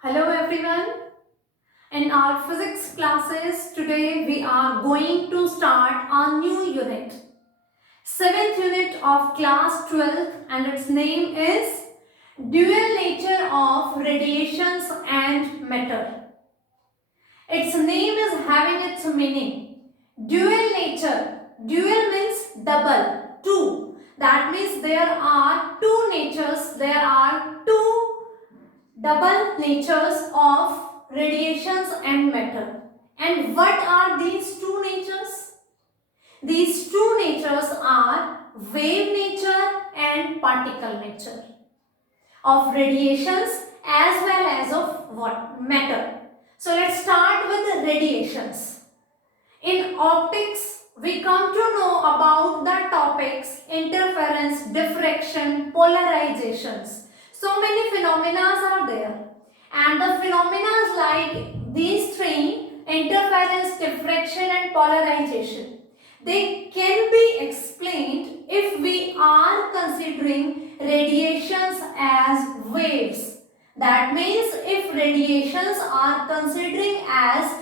Hello everyone. In our physics classes today we are going to start a new unit. Seventh unit of class 12 and its name is Dual Nature of Radiations and Matter. Its name is having its meaning. Dual nature. Dual means double, two. That means there are two natures, there are two double natures of radiations and matter. And what are these two natures? These two natures are wave nature and particle nature of radiations as well as of what? Matter. So let's start with the radiations. In optics, we come to know about the topics interference, diffraction, polarizations. So many phenomena are there. And the phenomena like these three, interference, diffraction and polarization, they can be explained if we are considering radiations as waves. That means if radiations are considering as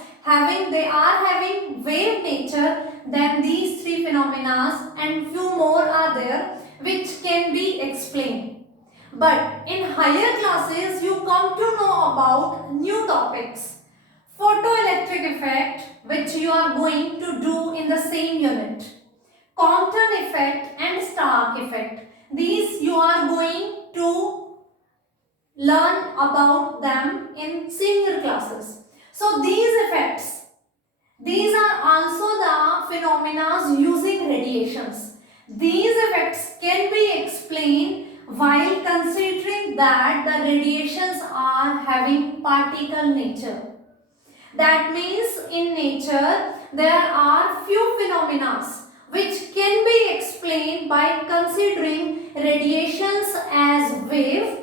they are having wave nature, then these three phenomena and few more are there which can be explained. But in higher classes you come to know about new topics. Photoelectric effect, which you are going to do in the same unit. Compton effect and Stark effect. These you are going to learn about them in senior classes. So these effects, these are also the phenomena using radiations. These effects can be explained while considering that the radiations are having particle nature. That means in nature there are few phenomena which can be explained by considering radiations as wave,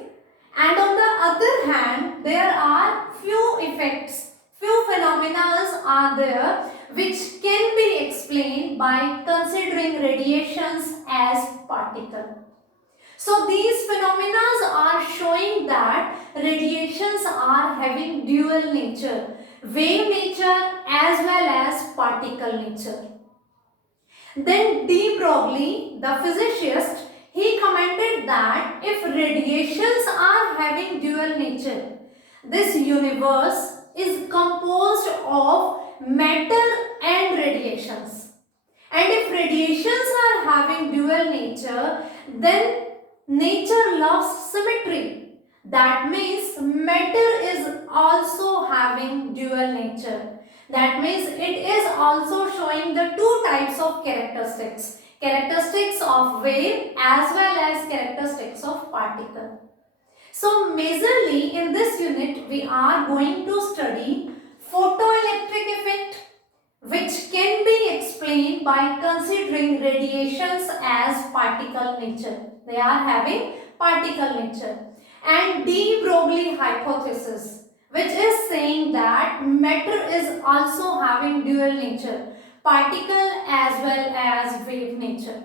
and on the other hand there are few effects, few phenomena are there which can be explained by considering radiations as particle. So these phenomena are showing that radiations are having dual nature, wave nature as well as particle nature. Then de Broglie, the physicist, he commented that if radiations are having dual nature, this universe is composed of matter and radiations. And if radiations are having dual nature, then nature loves symmetry. That means matter is also having dual nature. That means it is also showing the two types of characteristics. Characteristics of wave as well as characteristics of particle. So majorly in this unit we are going to study photoelectric effect, which can be explained by considering radiations as particle nature. They are having particle nature. And de Broglie hypothesis, which is saying that matter is also having dual nature, particle as well as wave nature.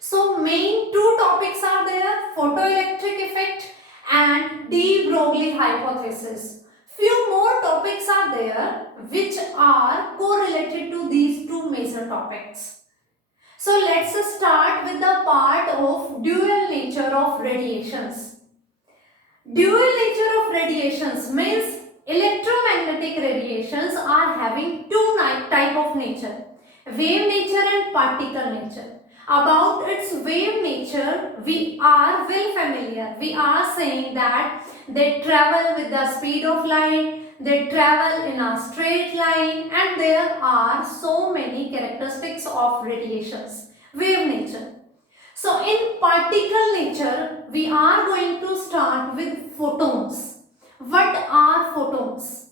So main two topics are there, photoelectric effect and de Broglie hypothesis. Few more topics are there which are correlated to these two major topics. So let's start with the part of dual nature of radiations. Dual nature of radiations means electromagnetic radiations are having two type of nature, wave nature and particle nature. About its wave nature, we are well familiar. We are saying that they travel with the speed of light, they travel in a straight line, and there are so many characteristics of radiations, wave nature. So in particle nature, we are going to start with photons. What are photons?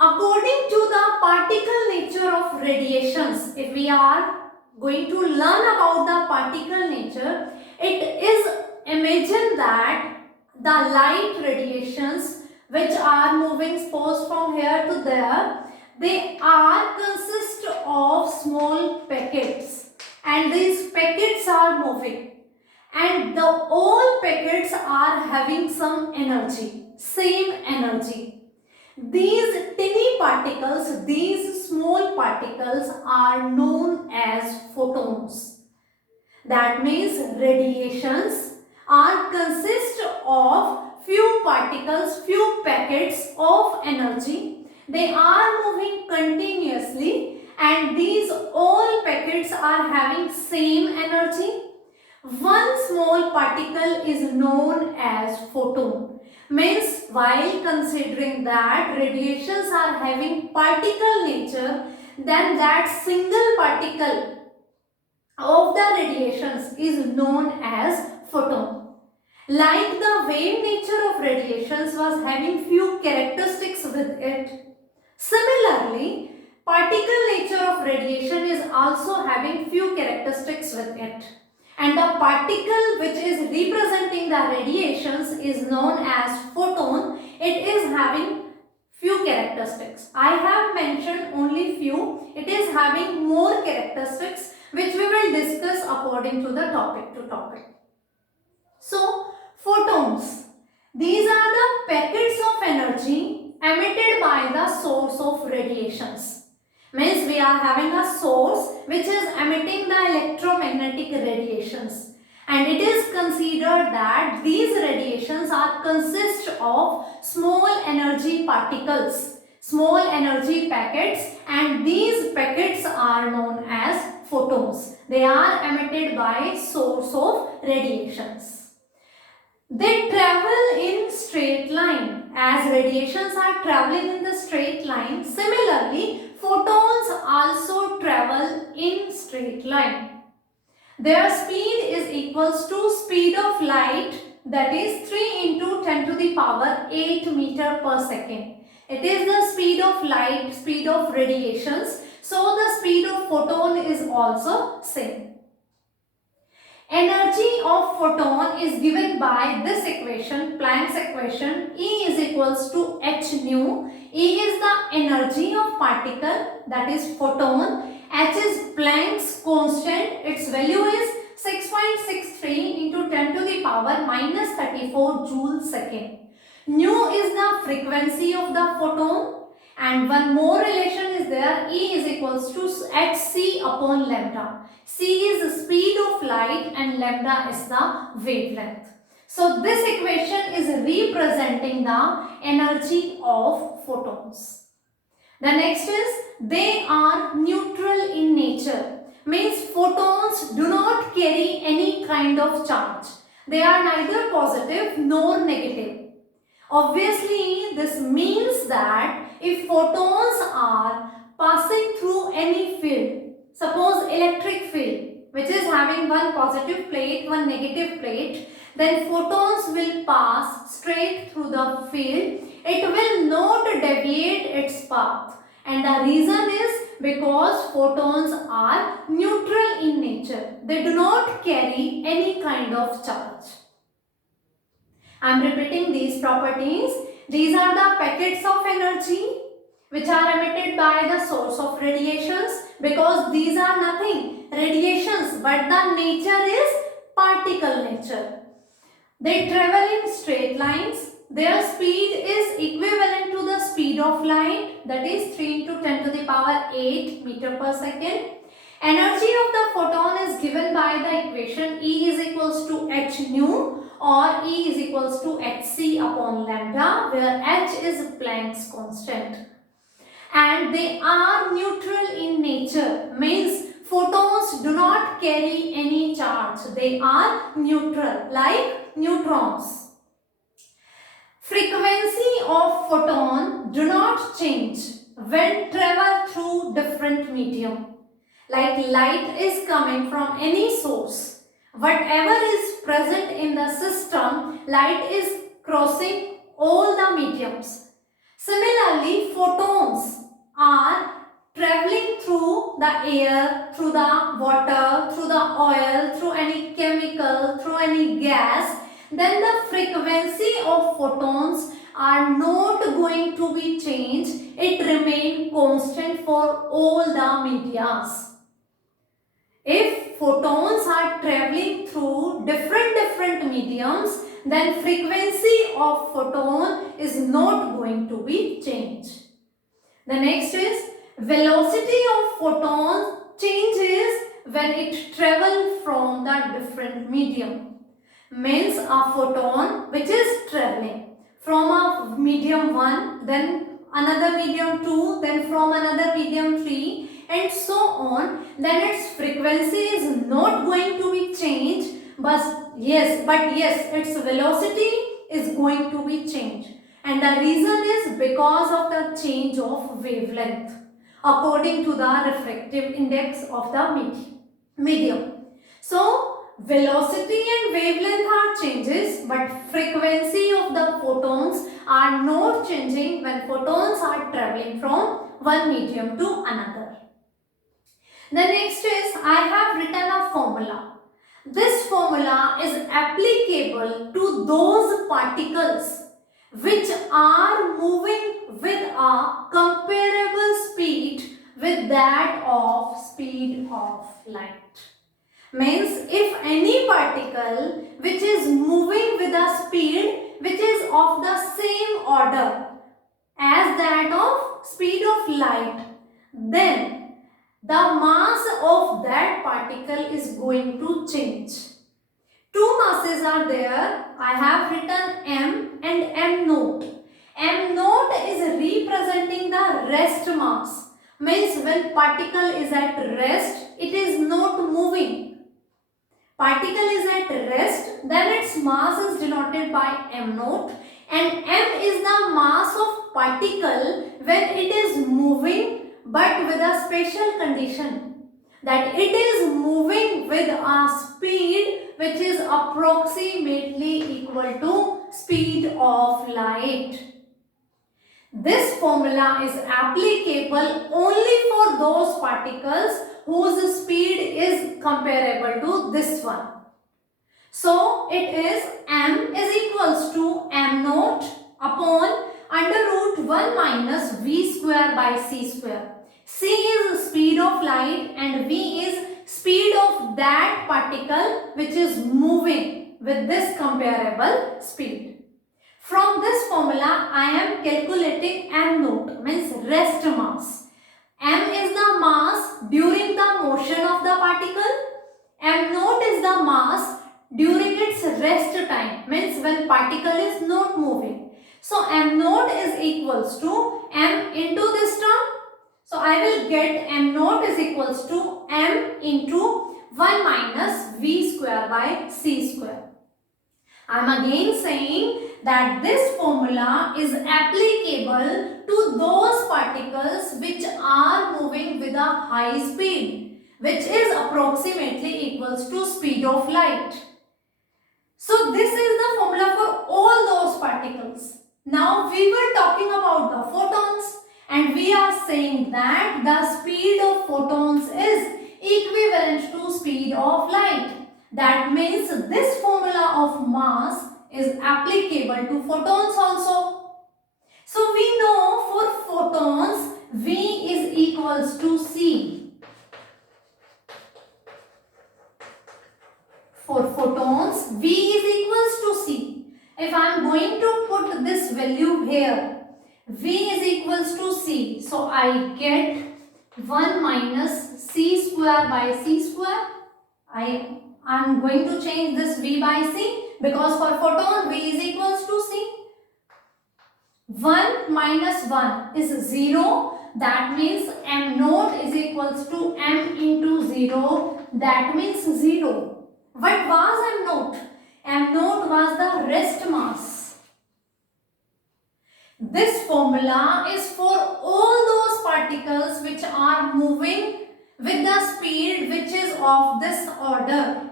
According to the particle nature of radiations, if we are going to learn about the particle nature, it is imagined that the light radiations which are moving, suppose from here to there, they are consist of small packets, and these packets are moving, and the all packets are having some energy, same energy. These tiny particles, these small particles are known as photons. That means radiations are consist of few particles, few packets of energy. They are moving continuously and these all packets are having same energy. One small particle is known as photon. Means while considering that radiations are having particle nature, then that single particle of the radiations is known as photon. Like the wave nature of radiations was having few characteristics with it. Similarly, particle nature of radiation is also having few characteristics with it. And the particle which is representing the radiations is known as photon. It is having few characteristics. I have mentioned only few. It is having more characteristics which we will discuss according to the topic to topic. So, photons. These are the packets of energy emitted by the source of radiations. Means we are having a source which is emitting the electromagnetic radiations. And it is considered that these radiations are consist of small energy particles, small energy packets, and these packets are known as photons. They are emitted by source of radiations. They travel in straight line. As radiations are traveling in the straight line, similarly photons also travel in straight line. Their speed is equals to speed of light, that is 3 into 10 to the power 8 meter per second. It is the speed of light, speed of radiations. So the speed of photon is also same. Energy of photon is given by this equation, Planck's equation. E is equals to h nu. E is the energy of particle, that is photon. H is Planck's constant. Its value is 6.63 into 10 to the power minus 34 joule second. Nu is the frequency of the photon. And one more relation is there. E is equals to hc upon lambda. C is the speed of light and lambda is the wavelength. So this equation is representing the energy of photons. The next is they are neutral in nature. Means photons do not carry any kind of charge. They are neither positive nor negative. Obviously, this means that if photons are passing through any field, suppose electric field, which is having one positive plate, one negative plate, then photons will pass straight through the field. It will not deviate its path. And the reason is because photons are neutral in nature. They do not carry any kind of charge. I am repeating these properties. These are the packets of energy which are emitted by the source of radiations, because these are nothing radiations but the nature is particle nature. They travel in straight lines. Their speed is equivalent to the speed of light, that is 3 into 10 to the power 8 meter per second. Energy of the photon is given by the equation E is equals to h nu, or E is equals to hc upon lambda, where h is Planck's constant. And they are neutral in nature, means photons do not carry any charge. They are neutral, like neutrons. Frequency of photon do not change when travel through different medium. Like light is coming from any source. Whatever is present in the system, light is crossing all the mediums. Similarly, photons are traveling through the air, through the water, through the oil, through any chemical, through any gas. Then the frequency of photons are not going to be changed. It remains constant for all the medias. If photons are traveling through different mediums, then frequency of photon is not going to be changed. The next is velocity of photon changes when it travels from the different medium. Means a photon which is traveling from a medium 1, then another medium 2, then from another medium 3, and so on, then its frequency is not going to be changed, but yes, its velocity is going to be changed. And the reason is because of the change of wavelength according to the refractive index of the medium. So, velocity and wavelength are changes, but frequency of the photons are not changing when photons are traveling from one medium to another. The next is, I have written a formula. This formula is applicable to those particles which are moving with a comparable speed with that of speed of light. Means if any particle which is moving with a speed which is of the same order as that of speed of light, then the mass of that particle is going to change. Two masses are there. I have written m and m naught. M naught is representing the rest mass. Means when particle is at rest, it is not moving. Particle is at rest, then its mass is denoted by m naught, and m is the mass of particle when it is moving, but with a special condition that it is moving with a speed which is approximately equal to speed of light. This formula is applicable only for those particles whose speed is comparable to this one. So it is m is equals to m naught upon under root 1 minus v square by c square. C is speed of light and v is speed of that particle which is moving with this comparable speed. From this formula, I am calculating m naught, means rest mass. M is the mass during the motion of the particle. M naught is the mass during its rest time, means when particle is not moving. So m naught is equals to m into this term. So I will get m naught is equals to m into 1 minus v square by c square. I am again saying that this formula is applicable to those particles which are moving with a high speed, which is approximately equals to speed of light. So this is the formula for all those particles. Now we were talking about the photons, and we are saying that the speed of photons is equivalent to speed of light. That means this formula of mass is applicable to photons also. So we know for photons V is equals to C. For photons V is equals to C. If I am going to put this value here, V is equals to C. So I get 1 minus C square by C square. I am going to change this V by C because for photon V is equals to C. 1 minus 1 is 0. That means m naught is equals to m into 0. That means 0. What was m naught? M naught was the rest mass. This formula is for all those particles which are moving with the speed which is of this order.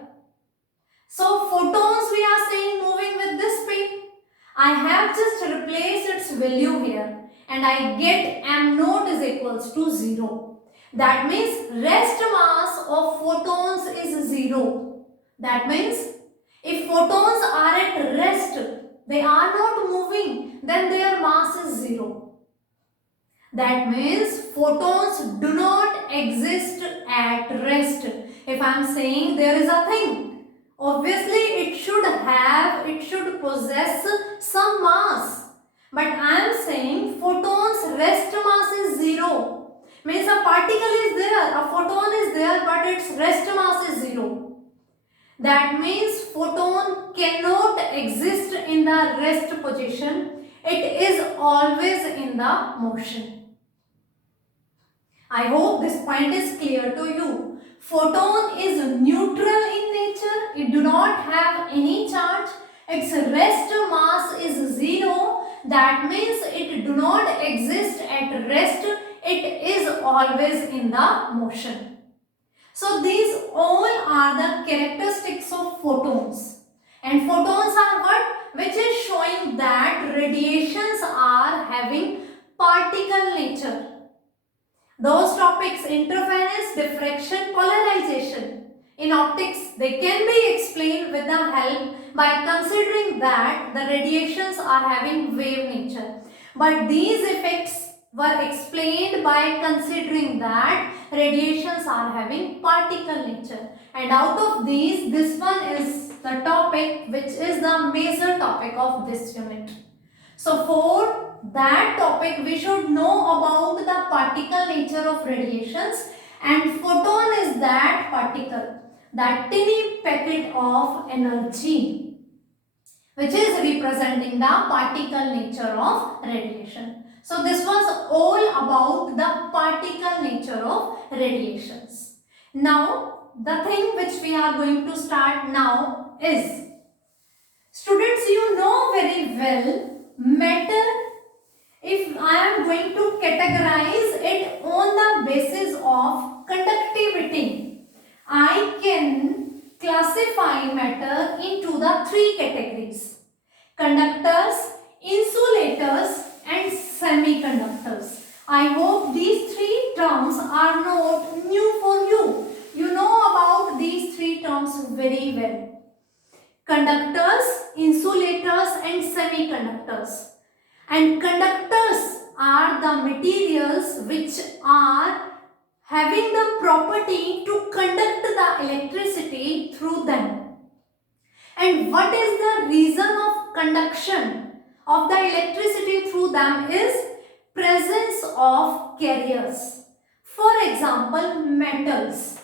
So photons we are saying moving with this speed. I have just replaced its value here and I get m naught is equals to 0. That means rest mass of photons is 0. That means if photons are at rest, they are not moving, then their mass is 0. That means photons do not exist at rest. If I am saying there is a thing, obviously it should have possess some mass. But I am saying photon's rest mass is 0. Means a particle is there, a photon is there, but its rest mass is 0. That means photon cannot exist in the rest position. It is always in the motion. I hope this point is clear to you. Photon is neutral in nature. It do not have any charge. Its rest mass is 0. That means it do not exist at rest. It is always in the motion. So these all are the characteristics of photons. And photons are what? Which is showing that radiations are having particle nature. Those topics: interference, diffraction, polarization. In optics, they can be explained with the help by considering that the radiations are having wave nature. But these effects were explained by considering that radiations are having particle nature. And out of these, this one is the topic which is the major topic of this unit. So for that topic, we should know about the particle nature of radiations, and photon is that particle, that tiny packet of energy which is representing the particle nature of radiation. So this was all about the particle nature of radiations. Now the thing which we are going to start now is, students, you know very well matter. If I am going to categorize it on the basis of conductivity, I can classify matter into the 3 categories: conductors, insulators and semiconductors. I hope these 3 terms are not new for you. You know about these 3 terms very well: conductors, insulators and semiconductors. And conductors are the materials which are having the property to conduct the electricity through them. And what is the reason of conduction of the electricity through them is presence of carriers. For example, metals.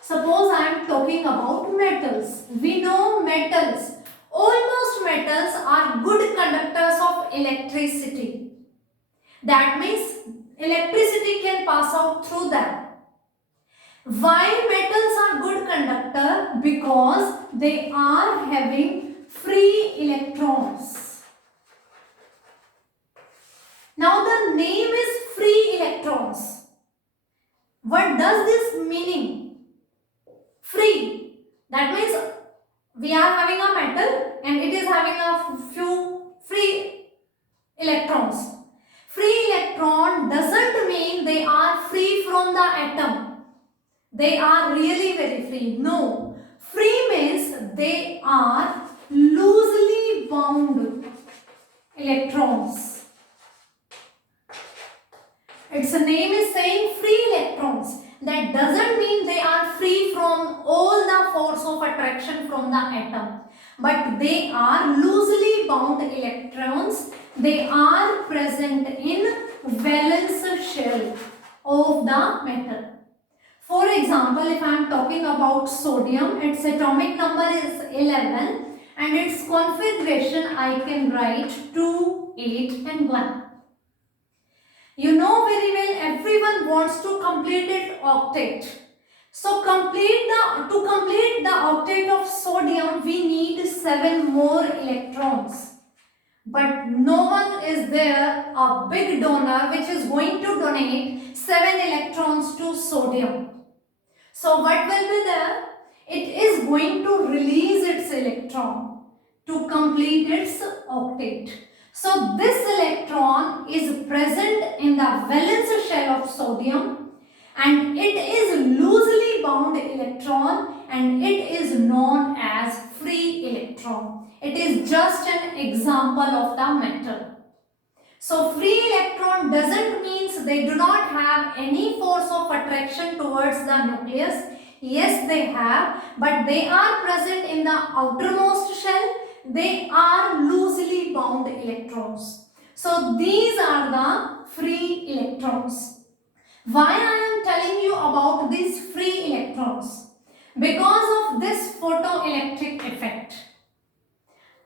Suppose I am talking about metals. We know metals. Almost metals are good conductors of electricity. That means electricity can pass out through them. Why metals are good conductor? Because they are having free electrons. Now the name is free electrons. What does this meaning? Free. That means we are having a metal and it is having a few free electrons. Free electron doesn't mean they are free from the atom. They are really very free. No. Free means they are loosely bound electrons. Its name is saying free electrons. That doesn't mean they are free from all the force of attraction from the atom. But they are loosely bound electrons. They are present in valence shell of the metal. For example, if I am talking about sodium, its atomic number is 11 and its configuration I can write 2, 8 and 1. You know very well everyone wants to complete it octet. So to complete the octet of sodium we need 7 more electrons. But no one is there, a big donor which is going to donate 7 electrons to sodium. So what will be there? It is going to release its electron to complete its octet. So this electron is present in the valence shell of sodium and it is loosely bound electron and it is known as free electron. It is just an example of the metal. So free electron doesn't mean they do not have any force of attraction towards the nucleus. Yes, they have, but they are present in the outermost shell they are loosely bound electrons. So these are the free electrons. Why I am telling you about these free electrons? Because of this photoelectric effect.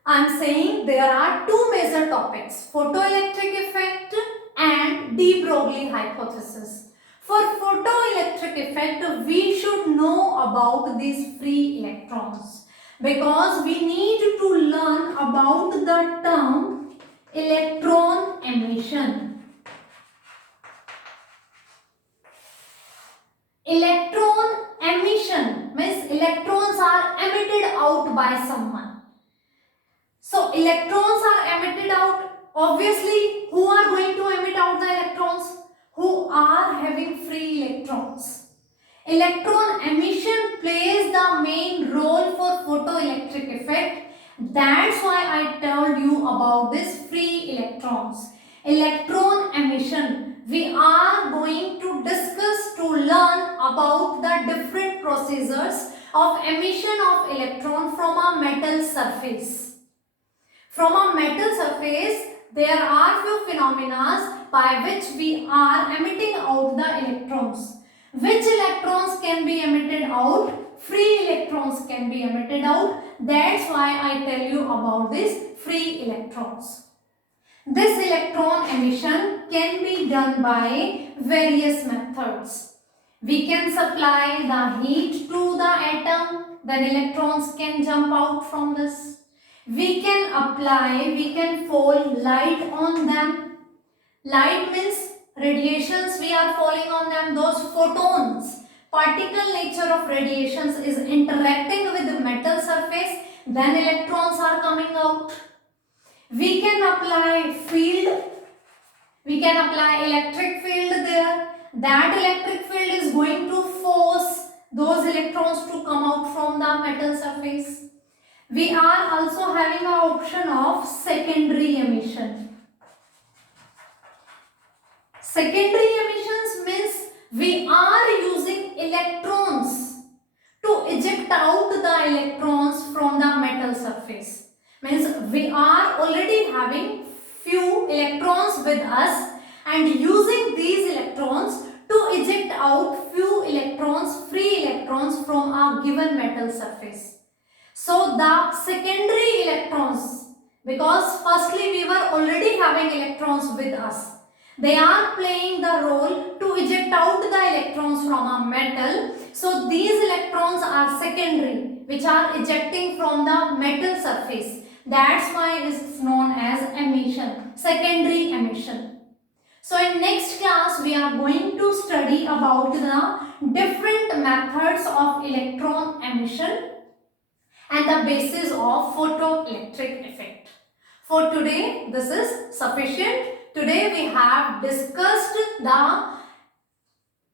I am saying there are two major topics, photoelectric effect and de Broglie hypothesis. For photoelectric effect, we should know about these free electrons because we need to learn about the term electron emission. Electron emission means electrons are emitted out by someone. So electrons are emitted out. Obviously, who are going to emit out the electrons? Who are having free electrons. Electron emission plays the main role for photoelectric effect. That's why I told you about this free electrons. Electron emission. We are going to discuss to learn about the different procedures of emission of electron from a metal surface. From a metal surface, there are few phenomena by which we are emitting out the electrons. Which electrons can be emitted out? Free electrons can be emitted out. That's why I tell you about these free electrons. This electron emission can be done by various methods. We can supply the heat to the atom, then electrons can jump out from this. We can fall light on them. Light means radiations we are falling on them, those photons. Particle nature of radiations is interacting with the metal surface, then electrons are coming out. We can apply field, we can apply electric field there. That electric field is going to force those electrons to come out from the metal surface. We are also having an option of secondary emission. Secondary emissions means we are using electrons to eject out the electrons from the metal surface. Means we are already having few electrons with us and using these electrons to eject out few electrons, free electrons from a given metal surface. So the secondary electrons, because firstly we were already having electrons with us, they are playing the role to eject out the electrons from a metal. So these electrons are secondary, which are ejecting from the metal surface. That's why it is known as emission, secondary emission. So in next class we are going to study about the different methods of electron emission and the basis of photoelectric effect. For today, this is sufficient. Today we have discussed the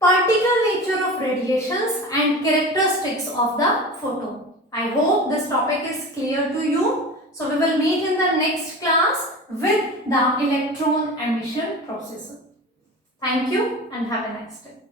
particle nature of radiations and characteristics of the photon. I hope this topic is clear to you. So we will meet in the next class with the electron emission process. Thank you and have a nice day.